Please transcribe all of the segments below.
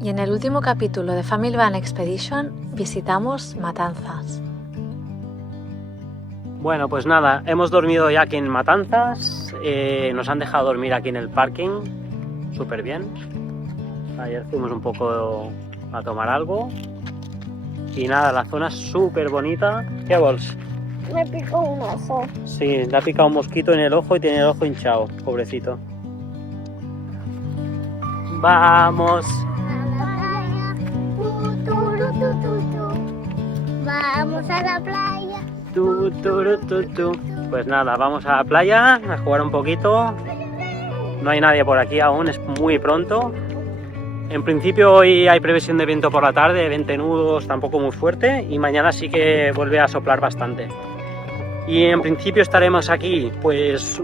Y en el último capítulo de Family Van Expedition visitamos Matanzas. Bueno, pues nada, hemos dormido ya aquí en Matanzas, nos han dejado dormir aquí en el parking, súper bien. Ayer fuimos un poco a tomar algo y nada, la zona es súper bonita. ¿Qué vols? Me picó un ojo. Sí, le ha picado un mosquito en el ojo y tiene el ojo hinchado, pobrecito. ¡Vamos! Vamos a la playa. Pues nada, vamos a la playa a jugar un poquito. No hay nadie por aquí aún, es muy pronto. En principio hoy hay previsión de viento por la tarde, 20 nudos, tampoco muy fuerte, y mañana sí que vuelve a soplar bastante. Y en principio estaremos aquí, pues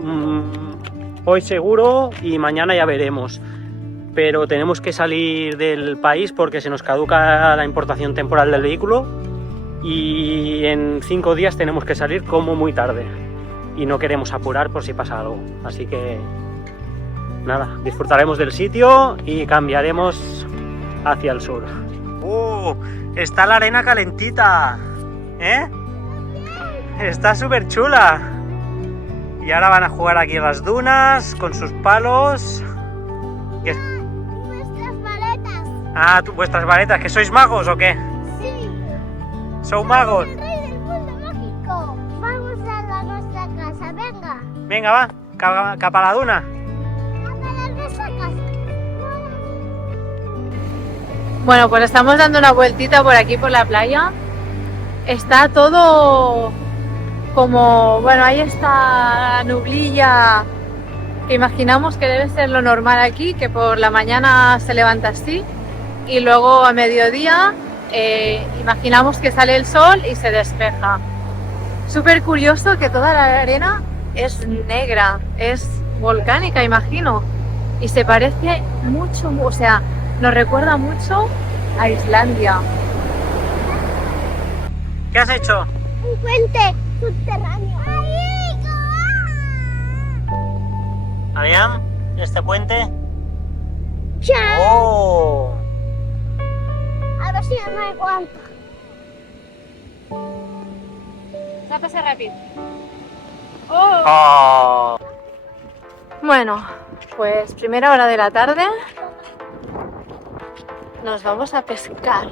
hoy seguro y mañana ya veremos. Pero tenemos que salir del país porque se nos caduca la importación temporal del vehículo y en 5 días tenemos que salir como muy tarde. Y no queremos apurar por si pasa algo, así que nada, disfrutaremos del sitio y cambiaremos hacia el sur. Está la arena calentita, ¿eh? Está súper chula. Y ahora van a jugar aquí en las dunas con sus palos. Nuestras maletas. Ah, ¿vuestras varetas? ¿Que sois magos o qué? Sí. ¿Son magos? El rey del mundo mágico. Vamos a nuestra casa, venga. Venga, va, capa la duna. A nuestra casa. Bueno, pues estamos dando una vueltita por aquí por la playa. Está todo como, bueno, ahí está nublilla, que imaginamos que debe ser lo normal aquí, que por la mañana se levanta así y luego a mediodía imaginamos que sale el sol y se despeja. Súper curioso que toda la arena es negra, es volcánica, imagino, y se parece mucho, o sea, nos recuerda mucho a Islandia. ¿Qué has hecho? Un puente subterráneo. Aviam, este puente. ¡Chao! ¡Oh! A ver si no me aguanta. Sápese rápido. ¡Oh! Bueno, pues primera hora de la tarde nos vamos a pescar.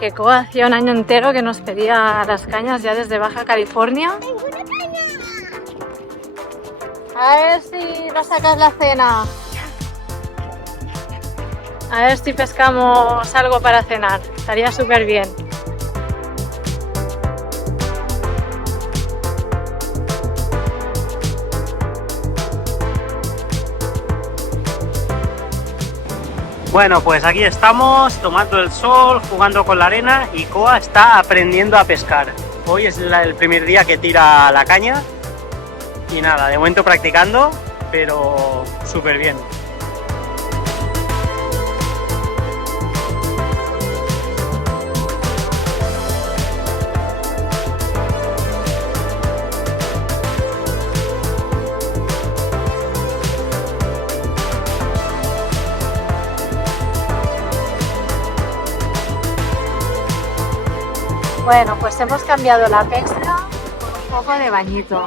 Que Koa hacía un año entero que nos pedía las cañas ya desde Baja California. ¡Tengo una caña! A ver si nos sacas la cena. A ver si pescamos algo para cenar. Estaría súper bien. Bueno, pues aquí estamos tomando el sol, jugando con la arena y Koa está aprendiendo a pescar. Hoy es el primer día que tira la caña y nada, de momento practicando, pero súper bien. Bueno, pues hemos cambiado la pesca por un poco de bañito.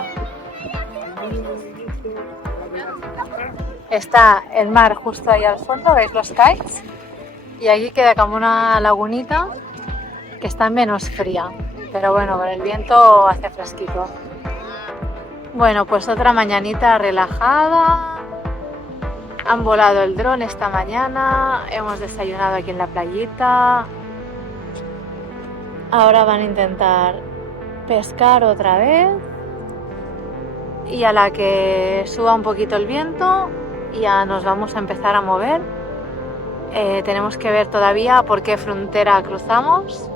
Está el mar justo ahí al fondo, ¿veis los kites? Y aquí queda como una lagunita que está menos fría, pero bueno, con el viento hace fresquito. Bueno, pues otra mañanita relajada. Han volado el dron esta mañana, hemos desayunado aquí en la playita. Ahora van a intentar pescar otra vez y a la que suba un poquito el viento ya nos vamos a empezar a mover. Tenemos que ver todavía por qué frontera cruzamos.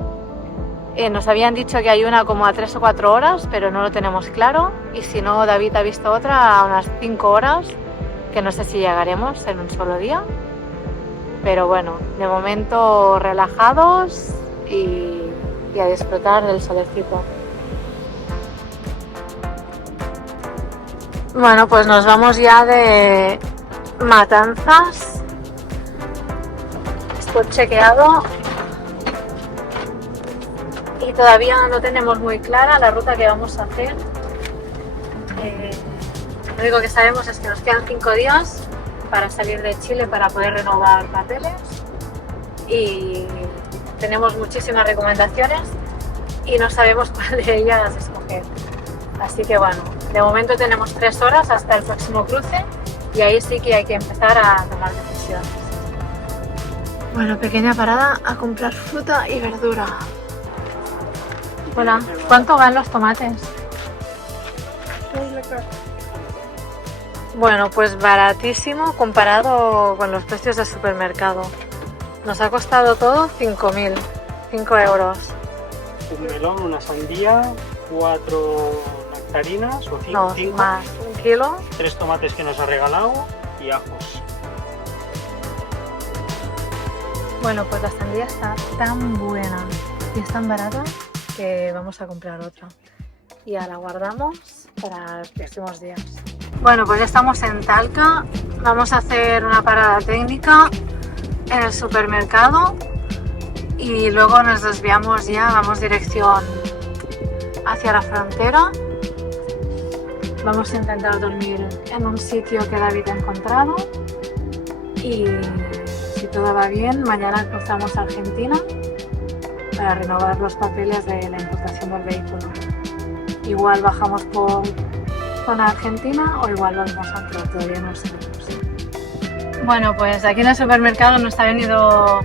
Nos habían dicho que hay una como a 3 o 4 horas, pero no lo tenemos claro. Y si no, David ha visto otra a unas 5 horas, que no sé si llegaremos en un solo día. Pero bueno, de momento relajados y a disfrutar del solecito. Bueno, pues nos vamos ya de Matanzas spot chequeado y todavía no tenemos muy clara la ruta que vamos a hacer. Lo único que sabemos es que nos quedan 5 días para salir de Chile para poder renovar papeles y tenemos muchísimas recomendaciones y no sabemos cuál de ellas escoger. Así que bueno, de momento tenemos 3 horas hasta el próximo cruce y ahí sí que hay que empezar a tomar decisiones. Bueno, pequeña parada a comprar fruta y verdura. Hola, ¿cuánto van los tomates? Bueno, pues baratísimo comparado con los precios del supermercado. Nos ha costado todo 5 euros. Un melón, una sandía, 4 nectarinas o 5. No, más, 1 kilo. 3 tomates que nos ha regalado y ajos. Bueno, pues la sandía está tan buena y es tan barata que vamos a comprar otra. Y ya la guardamos para los próximos días. Bueno, pues ya estamos en Talca. Vamos a hacer una parada técnica en el supermercado y luego nos desviamos ya, vamos dirección hacia la frontera. Vamos a intentar dormir en un sitio que David ha encontrado y si todo va bien, mañana cruzamos a Argentina para renovar los papeles de la importación del vehículo. Igual bajamos por zona Argentina o igual volvemos a entrar, todavía no lo sabemos. Bueno, pues aquí en el supermercado nos ha venido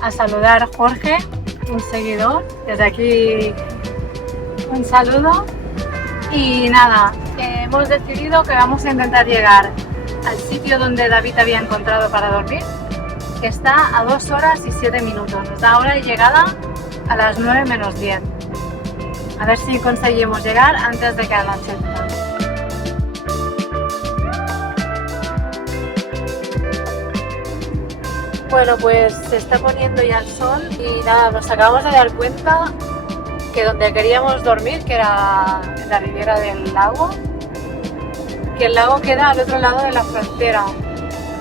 a saludar Jorge, un seguidor. Desde aquí un saludo. Y nada, hemos decidido que vamos a intentar llegar al sitio donde David había encontrado para dormir, que está a 2 horas y 7 minutos. Nos da hora de llegada a las 9 menos 10. A ver si conseguimos llegar antes de que anochezca. Bueno, pues se está poniendo ya el sol y nada, nos acabamos de dar cuenta que donde queríamos dormir, que era en la ribera del lago, que el lago queda al otro lado de la frontera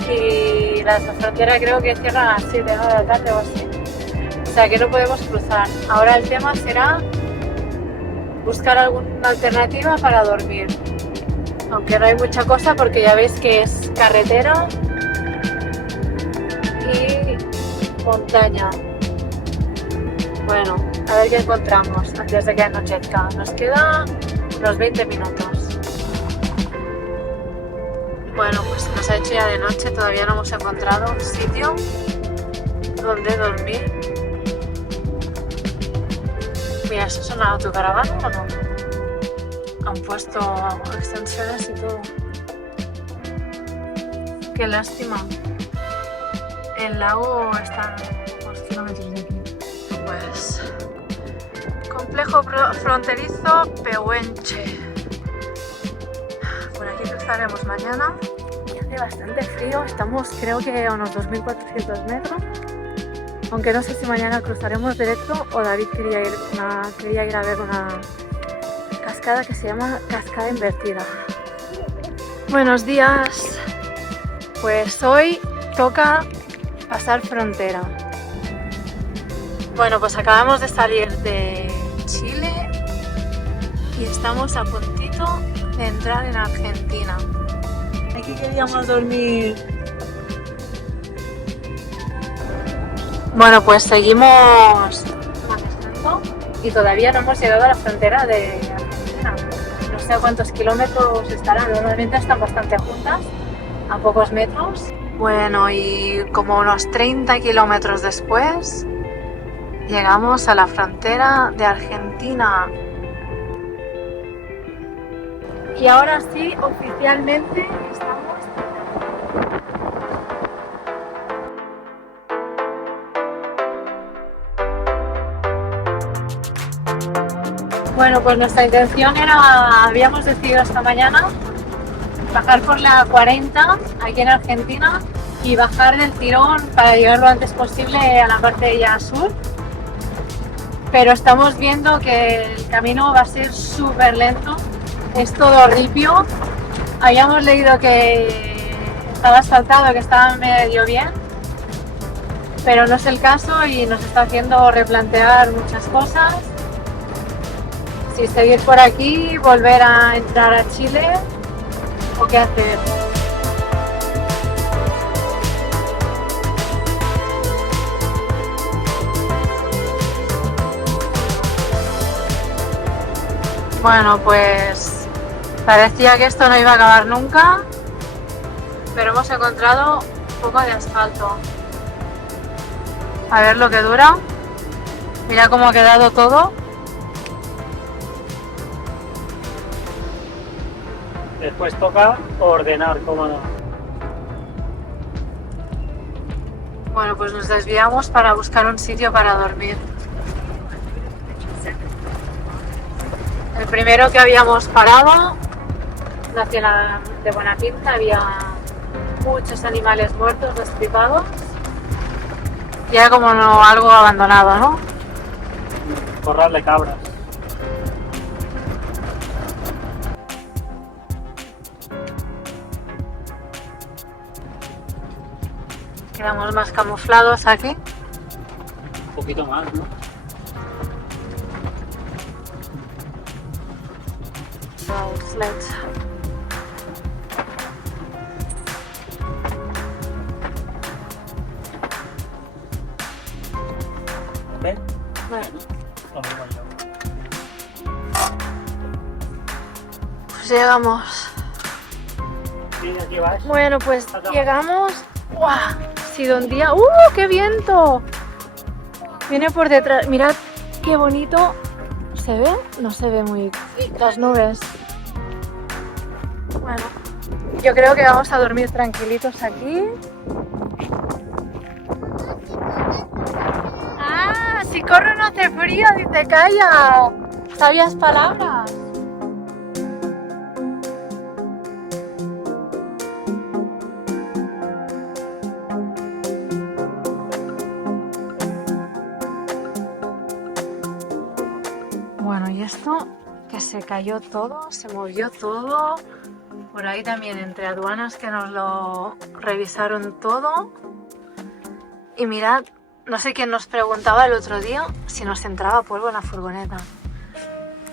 y la frontera creo que cierra a las 7 de la tarde o así, o sea que no podemos cruzar. Ahora el tema será buscar alguna alternativa para dormir, aunque no hay mucha cosa porque ya veis que es carretera y montaña. Bueno, a ver qué encontramos antes de que anochezca. Nos queda unos 20 minutos. Bueno, pues se nos ha hecho ya de noche, todavía no hemos encontrado un sitio donde dormir. Mira, ¿eso es una autocaravana o no? Han puesto extensiones y todo. Qué lástima. El lago está a 2 kilómetros de aquí. Pues complejo fronterizo Pehuenche. Por aquí cruzaremos mañana. Y hace bastante frío, estamos creo que a unos 2.400 metros. Aunque no sé si mañana cruzaremos directo o David quería ir a ver una cascada que se llama Cascada Invertida. Buenos días. Pues hoy toca pasar frontera. Bueno, pues acabamos de salir de Chile y estamos a puntito de entrar en Argentina. Aquí queríamos dormir. Bueno, pues seguimos manejando y todavía no hemos llegado a la frontera de Argentina. No sé a cuántos kilómetros estarán, normalmente están bastante juntas, a pocos metros. Bueno, y como unos 30 kilómetros después llegamos a la frontera de Argentina. Y ahora sí, oficialmente estamos. Bueno, pues nuestra intención era, habíamos decidido esta mañana bajar por la 40 aquí en Argentina y bajar del tirón para llegar lo antes posible a la parte ya sur. Pero estamos viendo que el camino va a ser súper lento, es todo ripio. Habíamos leído que estaba asfaltado, que estaba medio bien, pero no es el caso y nos está haciendo replantear muchas cosas. Si seguir por aquí, volver a entrar a Chile o qué hacer. Bueno, pues parecía que esto no iba a acabar nunca, pero hemos encontrado un poco de asfalto. A ver lo que dura. Mira cómo ha quedado todo. Después toca ordenar, cómo no. Bueno, pues nos desviamos para buscar un sitio para dormir. El primero que habíamos parado, hacia la de Buenapinta, había muchos animales muertos, destripados. Y era como no, algo abandonado, ¿no? Corral de cabras. Quedamos más camuflados aquí. Un poquito más, ¿no? Sledge. ¿Ves? Bueno, Vamos allá. pues llegamos. Sí, aquí vas. Bueno, pues llegamos. ¡Guau! Ha sido un día. ¡Qué viento! Viene por detrás. Mirad qué bonito. ¿Se ve? No se ve muy las nubes. Bueno, yo creo que vamos a dormir tranquilitos aquí. ¡Ah! Si corro no hace frío, dice calla. Sabias palabras. Bueno, y esto que se cayó todo, se movió todo. Por ahí también entre aduanas que nos lo revisaron todo. Y mirad, no sé quién nos preguntaba el otro día si nos entraba polvo en la furgoneta.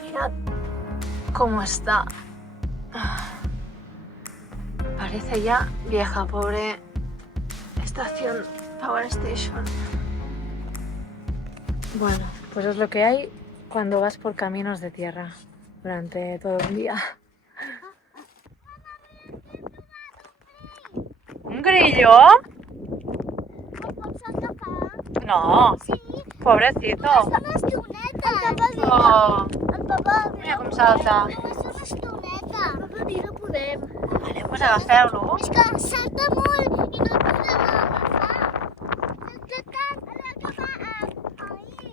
Mirad cómo está. Parece ya vieja, pobre estación Power Station. Bueno, pues es lo que hay cuando vas por caminos de tierra durante todo el día. ¿Un grillo? No, Sí, pobrecito. són estonetes. Oh, El papa mira com salta. és una estoneta. Papa, no podem. Vale, pues agafeu-lo. És que salta molt i no el podem agafar. Salta tant, ha d'agafar ahí.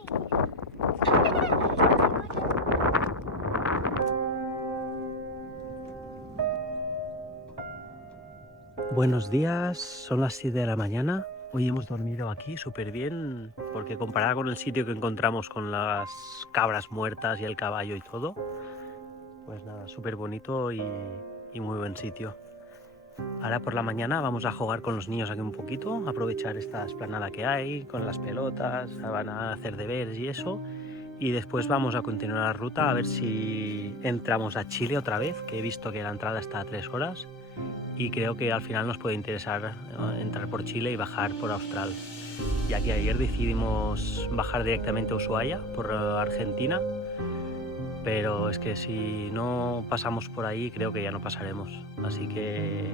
Buenos días, son las 7 de la mañana. Hoy hemos dormido aquí súper bien, porque comparado con el sitio que encontramos con las cabras muertas y el caballo y todo, pues nada, súper bonito y muy buen sitio. Ahora por la mañana vamos a jugar con los niños aquí un poquito, aprovechar esta esplanada que hay, con las pelotas, van a hacer deberes y eso. Y después vamos a continuar la ruta a ver si entramos a Chile otra vez, que he visto que la entrada está a 3 horas. Y creo que al final nos puede interesar entrar por Chile y bajar por Austral, ya que ayer decidimos bajar directamente a Ushuaia por Argentina, pero es que si no pasamos por ahí creo que ya no pasaremos, así que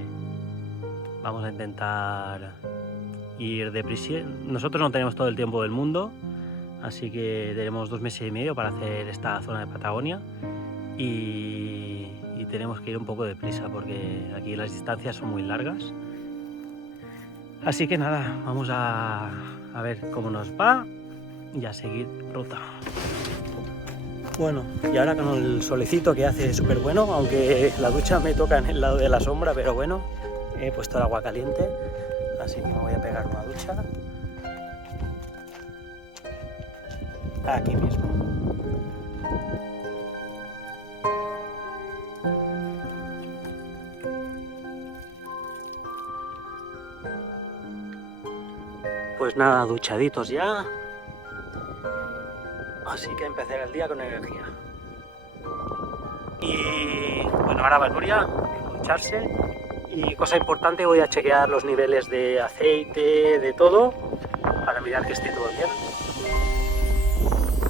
vamos a intentar ir deprisa. Nosotros no tenemos todo el tiempo del mundo, así que tenemos 2 meses y medio para hacer esta zona de Patagonia y tenemos que ir un poco deprisa porque aquí las distancias son muy largas. Así que nada, vamos a ver cómo nos va y a seguir ruta. Bueno, y ahora con el solecito que hace súper bueno, aunque la ducha me toca en el lado de la sombra, pero bueno, he puesto el agua caliente, así que me voy a pegar una ducha aquí mismo. Pues nada, duchaditos ya. Así que empezar el día con energía. Y bueno, ahora va Nuria a ducharse. Y cosa importante, voy a chequear los niveles de aceite, de todo, para mirar que esté todo bien.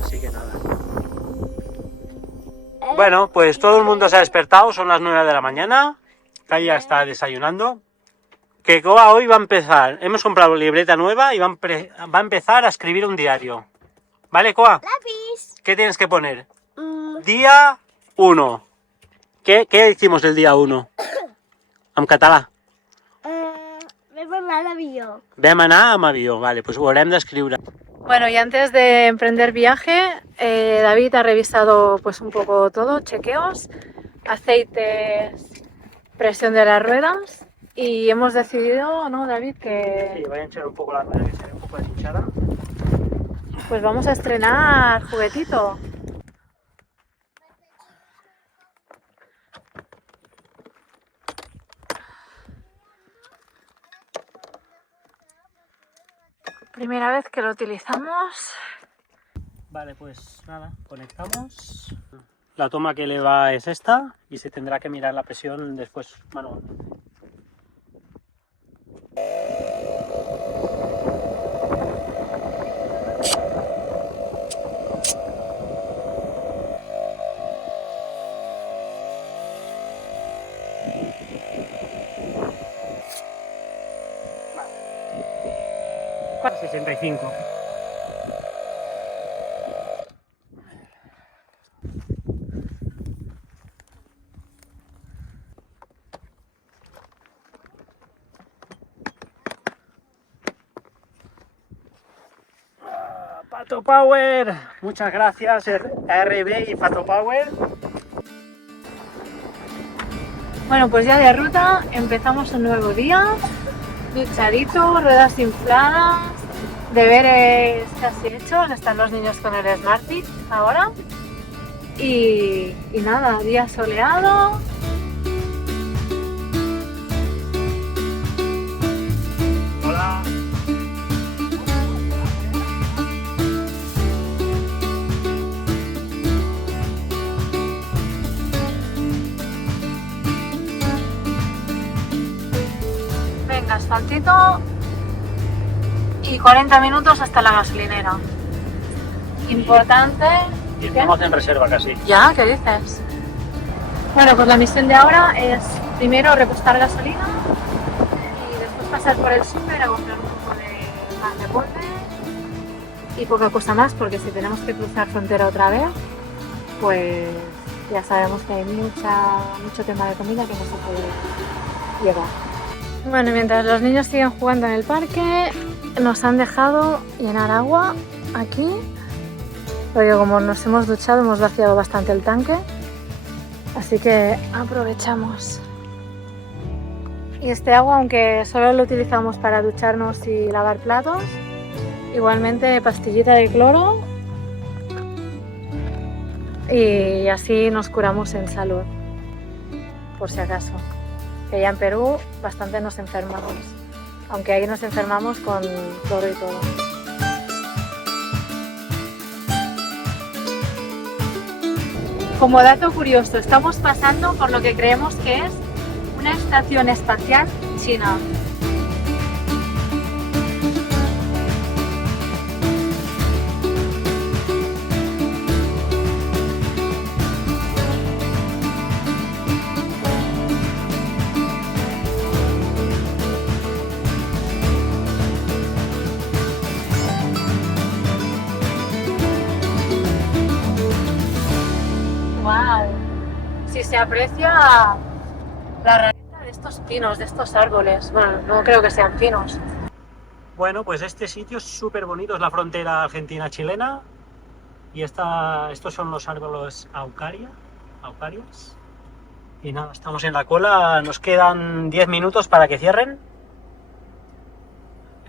Así que nada. Bueno, pues todo el mundo se ha despertado, son las 9 de la mañana. Kaya está desayunando. Que Koa hoy va a empezar. Hemos comprado libreta nueva y va a empezar a escribir un diario. ¿Vale, Koa? Lápiz. ¿Qué tienes que poner? Día 1. ¿Qué hicimos el día 1? En català. Vam anar a l'avió. Vam anar amb avió. Vale, pues ho haurem d'escriure. Bueno, y antes de emprender viaje, David ha revisado pues un poco todo, chequeos, aceites, presión de las ruedas y hemos decidido, ¿no, David? Que Sí, voy a hinchar un poco la rueda, que se ve un poco deshinchada. pues vamos a estrenar juguetito. Primera vez que lo utilizamos. Vale, pues nada, conectamos. La toma que le va es esta y se tendrá que mirar la presión después manualmente. Vale. 65. Pato Power, muchas gracias RB y Pato Power. Bueno, pues ya de ruta empezamos un nuevo día, duchadito, ruedas infladas, deberes casi hechos, están los niños con el Smarty ahora y nada, día soleado. Hola. Venga, asfaltito y 40 minutos hasta la gasolinera. Importante. Y estamos en reserva casi. ¿Ya? ¿Qué dices? Bueno, pues la misión de ahora es primero repostar gasolina y después pasar por el súper a comprar un poco de pan de polve y poca cosa más, porque si tenemos que cruzar frontera otra vez, pues ya sabemos que hay mucho tema de comida que no se puede llevar. Bueno, mientras los niños siguen jugando en el parque, nos han dejado llenar agua aquí, porque como nos hemos duchado hemos vaciado bastante el tanque, así que aprovechamos. Y este agua, aunque solo lo utilizamos para ducharnos y lavar platos, igualmente pastillita de cloro y así nos curamos en salud, por si acaso. Que ya en Perú bastante nos enfermamos, aunque ahí nos enfermamos con cloro y todo. Como dato curioso, estamos pasando por lo que creemos que es una estación espacial china. ¡Wow! Si se aprecia la rareza de estos pinos, de estos árboles. Bueno, no creo que sean pinos. Bueno, pues este sitio es súper bonito, es la frontera argentina-chilena y estos son los árboles aucarias. Y nada, estamos en la cola, nos quedan 10 minutos para que cierren.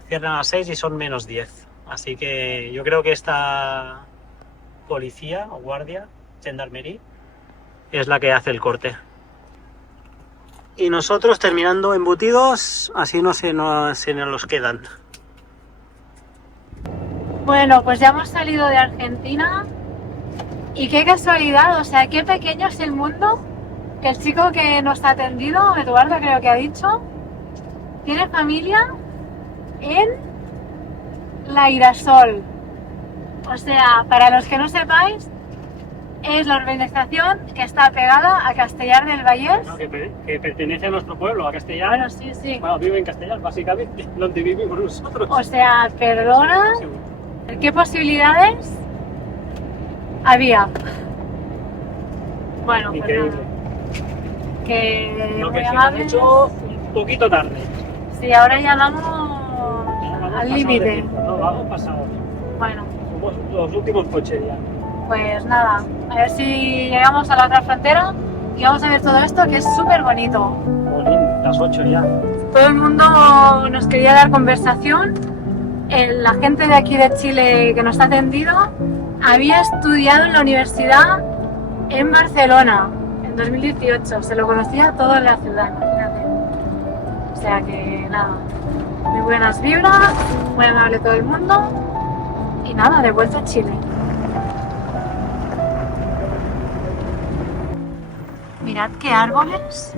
Cierran a las 6 y son menos 10. Así que yo creo que esta policía o guardia, gendarmería, es la que hace el corte. Y nosotros terminando embutidos, así no se nos los quedan. Bueno, pues ya hemos salido de Argentina y qué casualidad, o sea, qué pequeño es el mundo, que el chico que nos ha atendido, Eduardo creo que ha dicho, tiene familia en La Girasol. O sea, para los que no sepáis, es la urbanización que está pegada a Castellar del Vallès. No, que pertenece a nuestro pueblo, a Castellar. Bueno, sí, sí. Bueno, vive en Castellar, básicamente, donde vivimos nosotros. O sea, perdona, ¿qué posibilidades había? Bueno, pues increíble. nada. Que Lo que muy se han amables. hecho un poquito tarde. Sí, ahora ya vamos Vamos al pasado de límite. tiempo, no, vamos pasado. Bueno, Somos los últimos coches ya. pues nada, a ver si llegamos a la otra frontera y vamos a ver todo esto que es súper bonito. Jolín, las 8 ya. Todo el mundo nos quería dar conversación. La gente de aquí de Chile que nos ha atendido había estudiado en la universidad en Barcelona en 2018. Se lo conocía todo en la ciudad, imagínate. O sea que nada, muy buenas vibras, muy amable todo el mundo y nada, de vuelta a Chile. Mirad qué árboles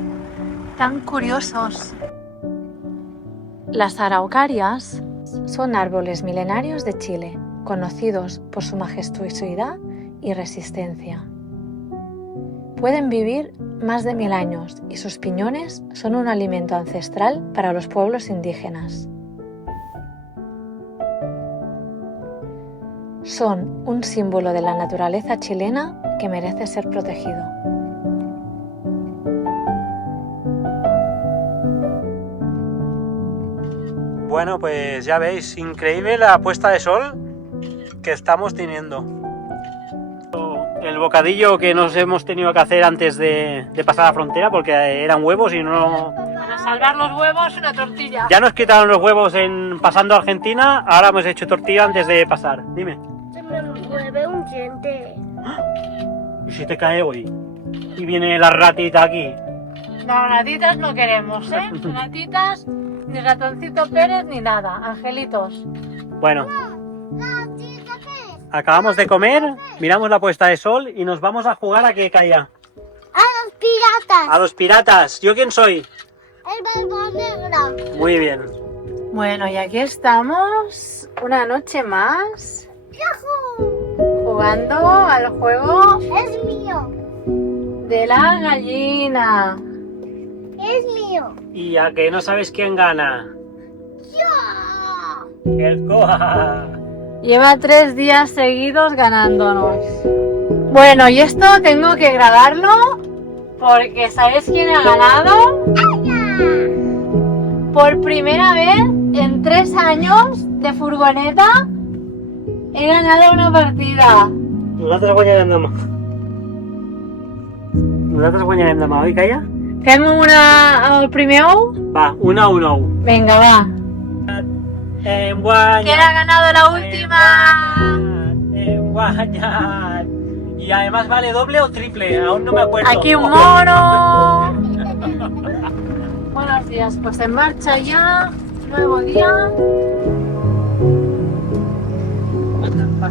tan curiosos. Las araucarias son árboles milenarios de Chile, conocidos por su majestuosidad y resistencia. Pueden vivir más de 1000 años y sus piñones son un alimento ancestral para los pueblos indígenas. Son un símbolo de la naturaleza chilena que merece ser protegido. Bueno, pues ya veis, increíble la puesta de sol que estamos teniendo. El bocadillo que nos hemos tenido que hacer antes de pasar la frontera, porque eran huevos y no... Para salvar los huevos, una tortilla. Ya nos quitaron los huevos pasando a Argentina, ahora hemos hecho tortilla antes de pasar. Dime. Se me mueve un diente. ¿Y si te cae hoy? Y viene la ratita aquí. No, ratitas no queremos, ¿eh? Ratitas, ni ratoncito Pérez, ni nada. Angelitos. Bueno, La tita que es. acabamos de comer, miramos la puesta de sol y nos vamos a jugar a que caiga. A los piratas. A los piratas. ¿Yo quién soy? El verbo negro. Muy bien. Bueno, y aquí estamos, una noche más, ¡Yahoo! jugando al juego Es mío. de la gallina. Es mío. ¿Y a que no sabes quién gana? ¡Yo! El Coa. Lleva 3 días seguidos ganándonos. Bueno, y esto tengo que grabarlo porque ¿sabéis quién ha ganado? Por primera vez en 3 años de furgoneta he ganado una partida. Nosaltres guanyarem demà. Nosaltres guanyarem demà, oi, Caia? Fem el primer ou? Va, 1-1. Venga, va. Hem guanyat. ¿Quién ha ganado la última? Hem guanyat. Y además vale doble o triple, aún no me acuerdo. Aquí un mono. Buenos días, pues en marcha ya. Nuevo día.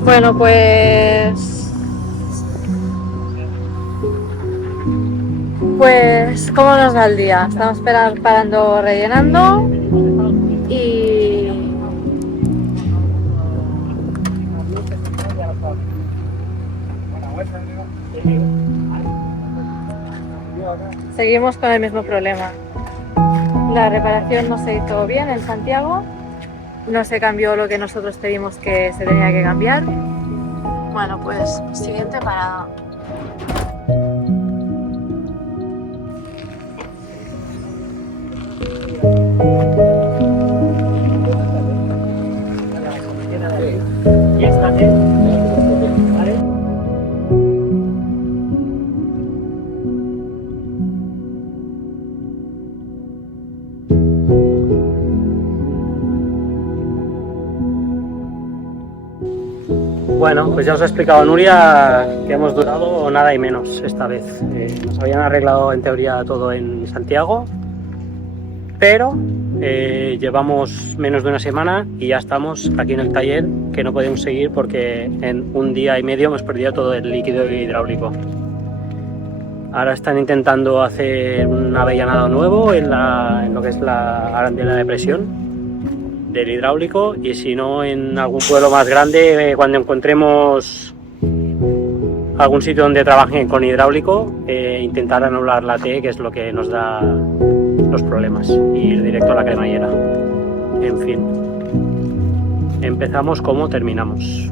Bueno, pues ¿cómo nos va el día? Estamos parando, rellenando y seguimos con el mismo problema. La reparación no se hizo bien en Santiago, no se cambió lo que nosotros pedimos que se tenía que cambiar. Bueno, pues siguiente parada. Y estate, ¿vale? Bueno, pues ya os ha explicado Nuria que hemos durado nada y menos esta vez. Nos habían arreglado en teoría todo en Santiago, pero llevamos menos de una semana y ya estamos aquí en el taller, que no podemos seguir porque en un día y medio hemos perdido todo el líquido hidráulico. Ahora están intentando hacer un avellanado nuevo en lo que es la arandela de presión del hidráulico, y si no, en algún pueblo más grande, cuando encontremos algún sitio donde trabajen con hidráulico, intentar anular la T, que es lo que nos da los problemas, y ir directo a la cremallera. En fin, empezamos como terminamos.